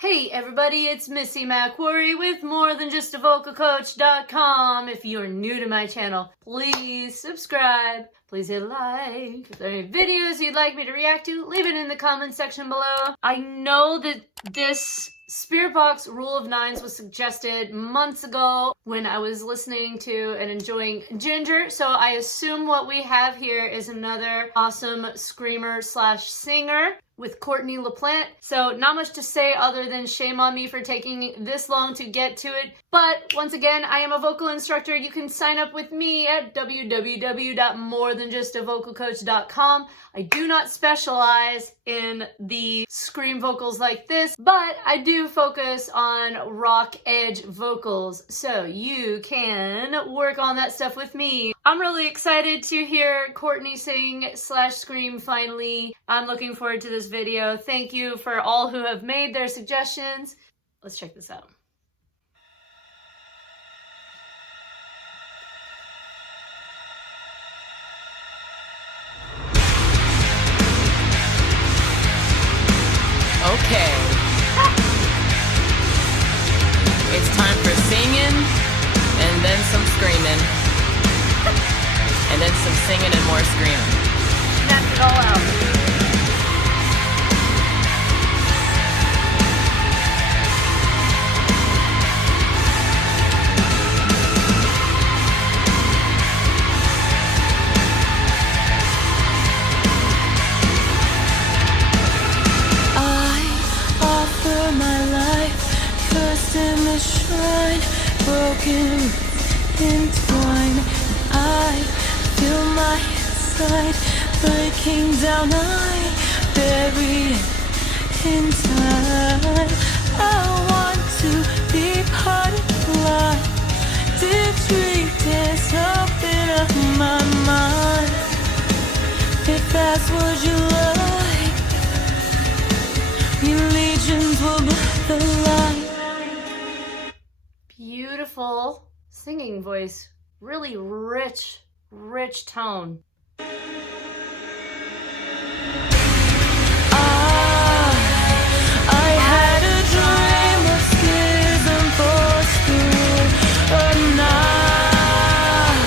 Hey everybody, it's Missy McQuarrie with morethanjustovocalcoach.com. If you're new to my channel, please subscribe. Please hit like. If there are any videos you'd like me to react to, leave it in the comments section below. I know that this Spiritbox Rule of Nines was suggested months ago when I was listening to and enjoying Ginger, so I assume what we have here is another awesome screamer slash singer with Courtney LaPlante. So not much to say other than shame on me for taking this long to get to it. But once again, I am a vocal instructor. You can sign up with me at www.morethanjustovocalcoach.com. I do not specialize in the scream vocals like this, but I do focus on rock edge vocals. So you can work on that stuff with me. I'm really excited to hear Courtney sing slash scream finally. I'm looking forward to this video. Thank you for all who have made their suggestions. Let's check this out. Okay. It's time for singing, and then some screaming, and then some singing and more screaming. Knock it all out. In the shrine, broken, entwined, I feel my inside breaking down. I bury in time. I want to be part of life. The treat is open up my mind. If that's what you like, your legions will block the light. Beautiful singing voice, really rich tone. I had a dream of schism forced through a night,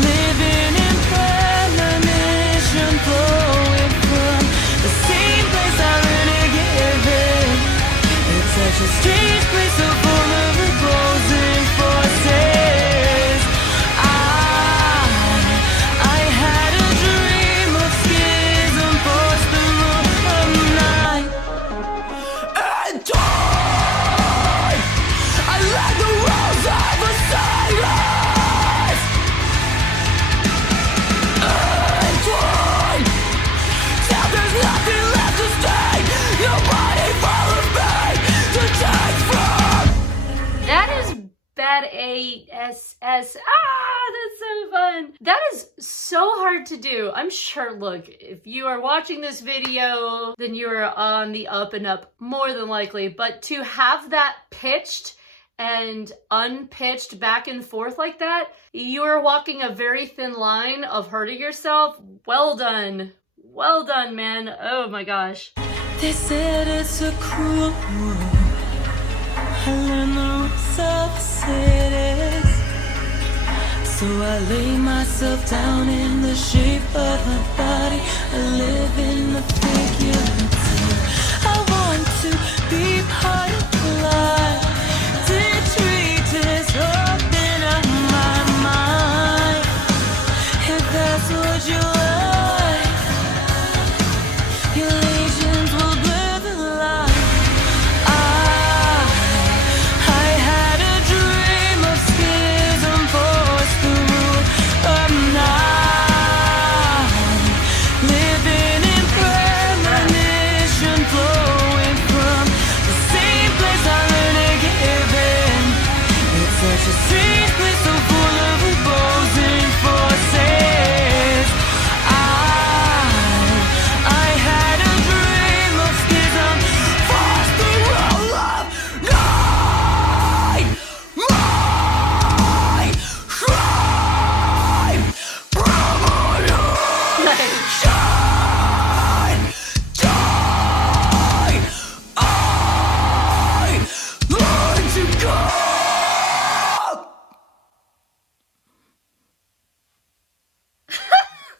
living in premonition, flowing from the same place I really given. It's such a strange place, so full of opposing forces. I had a dream of schism forced through a night, and time I let the rules of a silence, and time till there's nothing left to stay, nobody full of me to take from. That is bad ASS. That's so fun. That is so hard to do. I'm sure, look, if you are watching this video, then you're on the up and up, more than likely. But to have that pitched and unpitched back and forth like that, you're walking a very thin line of hurting yourself. Well done. Well done, man. Oh my gosh. They said it's a cruel world. I learned the rules of cities, so I lay myself down in the shape of a body. I live in the figurative. I want to be part of life. Detritus open up my mind. If that's what you like, your legions will blur the line. Living in prayer.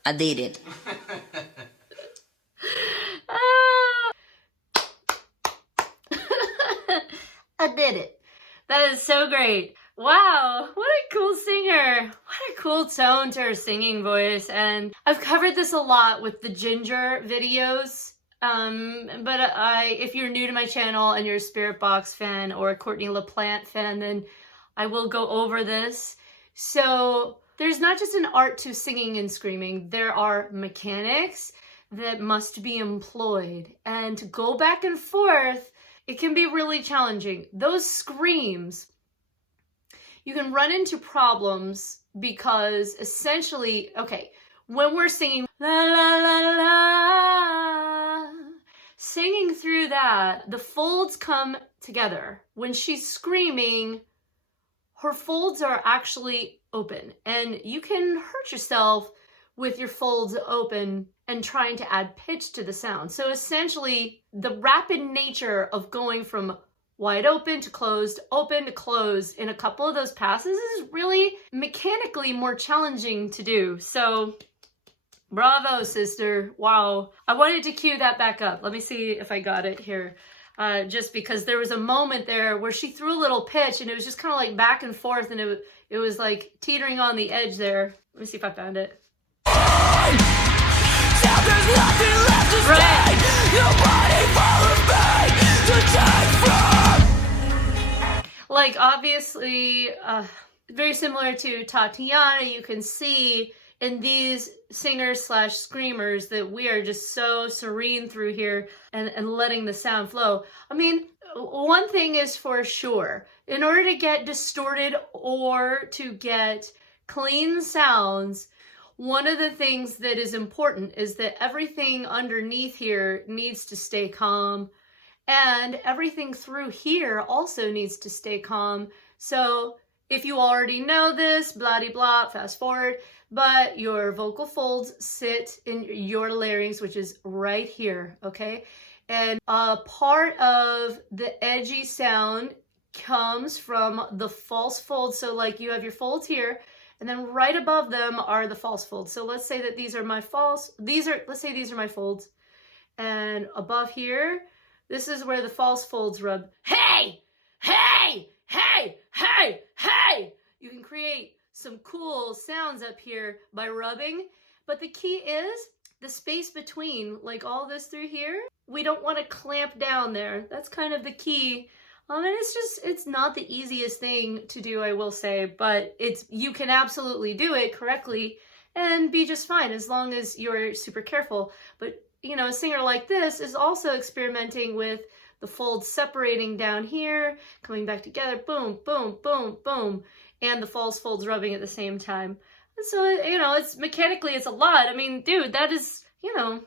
I did it. I did it. That is so great. Wow, what a cool singer. What a cool tone to her singing voice. And I've covered this a lot with the Ginger videos. But if you're new to my channel and you're a Spiritbox fan or a Courtney LaPlante fan, then I will go over this. So there's not just an art to singing and screaming. There are mechanics that must be employed. And to go back and forth, it can be really challenging. Those screams, you can run into problems because essentially, okay, when we're singing la la la la, singing through that, the folds come together. When she's screaming, her folds are actually open, and you can hurt yourself with your folds open and trying to add pitch to the sound. So essentially, the rapid nature of going from wide open to closed in a couple of those passes is really mechanically more challenging to do. So bravo, sister. Wow. I wanted to cue that back up. Let me see if I got it here. Just because there was a moment there where she threw a little pitch and it was just kind of like back and forth, and it was like teetering on the edge there. Let me see if I found it. There's nothing left to stay. Your body follows me to take from. Like, obviously, very similar to Tatiana, you can see in these singers slash screamers that we are just so serene through here and letting the sound flow. I mean, one thing is for sure, in order to get distorted or to get clean sounds, one of the things that is important is that everything underneath here needs to stay calm, and everything through here also needs to stay calm. So if you already know this, blah de blah, fast forward, but your vocal folds sit in your larynx, which is right here, okay? And a part of the edgy sound comes from the false folds. So like you have your folds here, and then right above them are the false folds. So let's say that these are my false, let's say these are my folds. And above here, this is where the false folds rub. Hey, hey, hey, hey, hey. You can create some cool sounds up here by rubbing. But the key is the space between, like all this through here, we don't want to clamp down there. That's kind of the key. And it's not the easiest thing to do, I will say, but you can absolutely do it correctly and be just fine as long as you're super careful. But, you know, a singer like this is also experimenting with the folds separating down here, coming back together, boom, boom, boom, boom, and the false folds rubbing at the same time. And so, you know, it's mechanically, it's a lot. I mean, dude, that is, you know,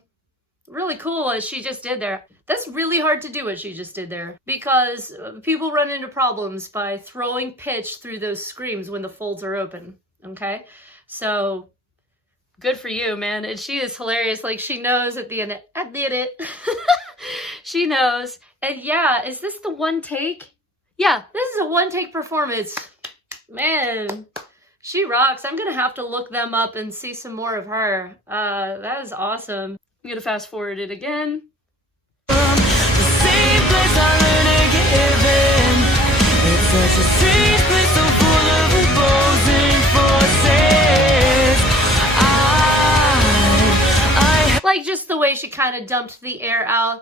really cool what she just did there. That's really hard to do what she just did there, because people run into problems by throwing pitch through those screams when the folds are open, okay? So good for you, man. And she is hilarious. Like, she knows at the end, I did it. She knows. And yeah, is this the one take? Yeah, this is a one take performance. Man, she rocks. I'm gonna have to look them up and see some more of her. That is awesome. I'm gonna fast forward it again. The same place I learned to give in. It's such a strange place, so full of opposing forces. I Like just the way she kind of dumped the air out.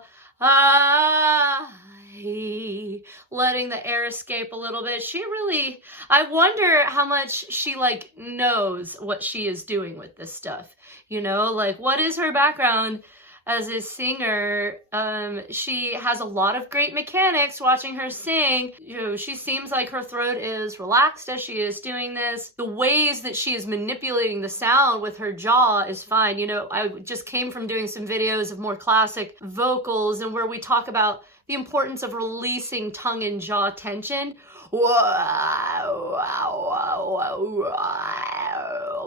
Letting the air escape a little bit. She really, I wonder how much she like knows what she is doing with this stuff. You know, like what is her background as a singer? She has a lot of great mechanics watching her sing. You know, she seems like her throat is relaxed as she is doing this. The ways that she is manipulating the sound with her jaw is fine. You know, I just came from doing some videos of more classic vocals and where we talk about the importance of releasing tongue and jaw tension.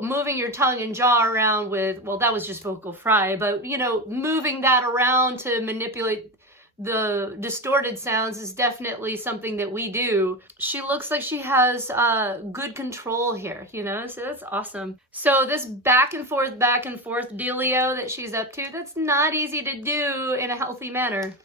Moving your tongue and jaw around with, well, that was just vocal fry, but, you know, moving that around to manipulate the distorted sounds is definitely something that we do. She looks like she has good control here, you know, so that's awesome. So this back and forth dealio that she's up to, that's not easy to do in a healthy manner.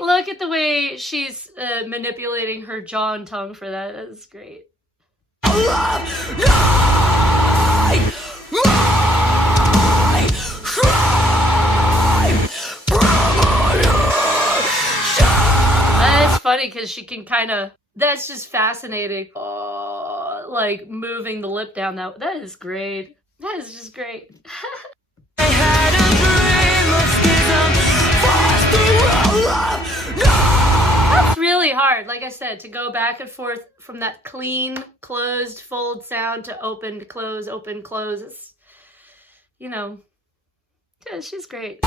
Look at the way she's manipulating her jaw and tongue for that. That's great. That's funny because she can kind of, that's just fascinating. Oh, like moving the lip down. That is great. That is just great. I had a dream of schism. That's really hard, like I said, to go back and forth from that clean, closed, fold sound to open, close, open, close. It's, you know, yeah, she's great.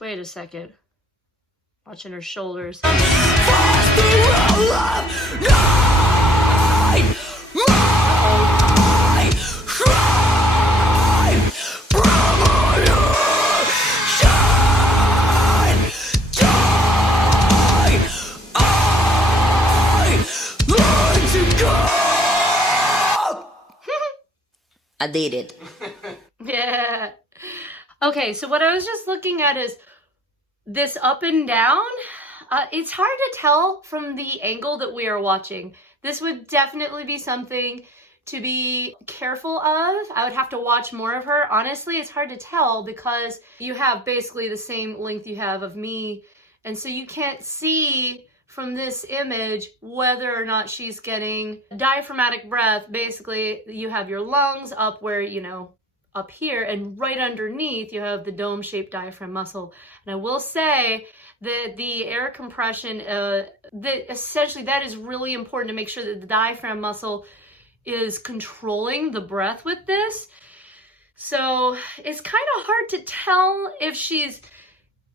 Wait a second. Watching her shoulders. I did it. Yeah. Okay, so what I was just looking at is this up and down. It's hard to tell from the angle that we are watching. This would definitely be something to be careful of. I would have to watch more of her. Honestly, it's hard to tell because you have basically the same length you have of me. And so you can't see from this image whether or not she's getting diaphragmatic breath. Basically, you have your lungs up where, you know, up here, and right underneath you have the dome-shaped diaphragm muscle. And I will say that the air compression, essentially that is really important to make sure that the diaphragm muscle is controlling the breath with this. So it's kind of hard to tell if she's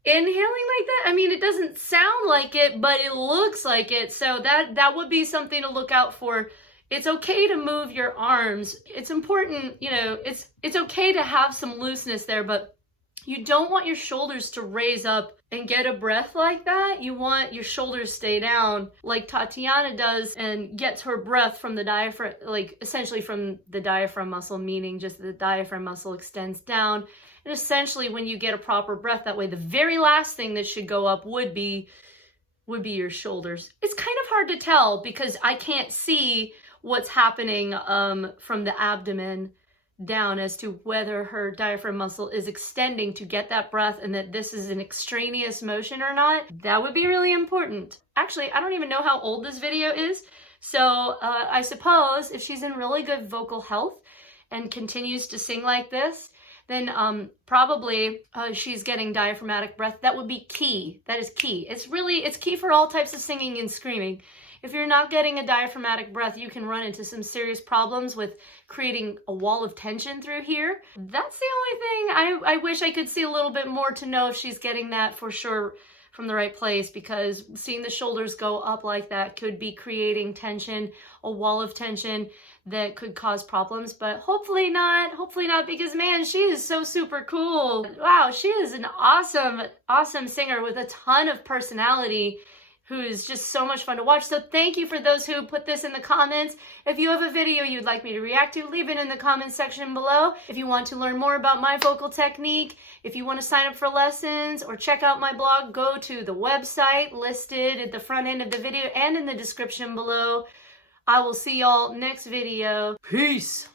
inhaling like that. I mean, it doesn't sound like it, but it looks like it. So that would be something to look out for. It's okay to move your arms. It's important, you know, it's okay to have some looseness there, but you don't want your shoulders to raise up and get a breath like that. You want your shoulders stay down like Tatiana does and gets her breath from the diaphragm, like essentially from the diaphragm muscle, meaning just the diaphragm muscle extends down. And essentially when you get a proper breath that way, the very last thing that should go up would be your shoulders. It's kind of hard to tell because I can't see what's happening from the abdomen down as to whether her diaphragm muscle is extending to get that breath and that this is an extraneous motion or not. That would be really important. Actually, I don't even know how old this video is. So I suppose if she's in really good vocal health and continues to sing like this, then probably she's getting diaphragmatic breath. That would be key. That is key. It's key for all types of singing and screaming. If you're not getting a diaphragmatic breath, you can run into some serious problems with creating a wall of tension through here. That's the only thing I wish I could see a little bit more to know if she's getting that for sure from the right place, because seeing the shoulders go up like that could be creating tension, a wall of tension that could cause problems, but hopefully not, because man, she is so super cool. Wow, she is an awesome singer with a ton of personality, who is just so much fun to watch. So thank you for those who put this in the comments. If you have a video you'd like me to react to, leave it in the comments section below. If you want to learn more about my vocal technique, if you want to sign up for lessons or check out my blog, go to the website listed at the front end of the video and in the description below. I will see y'all next video. Peace.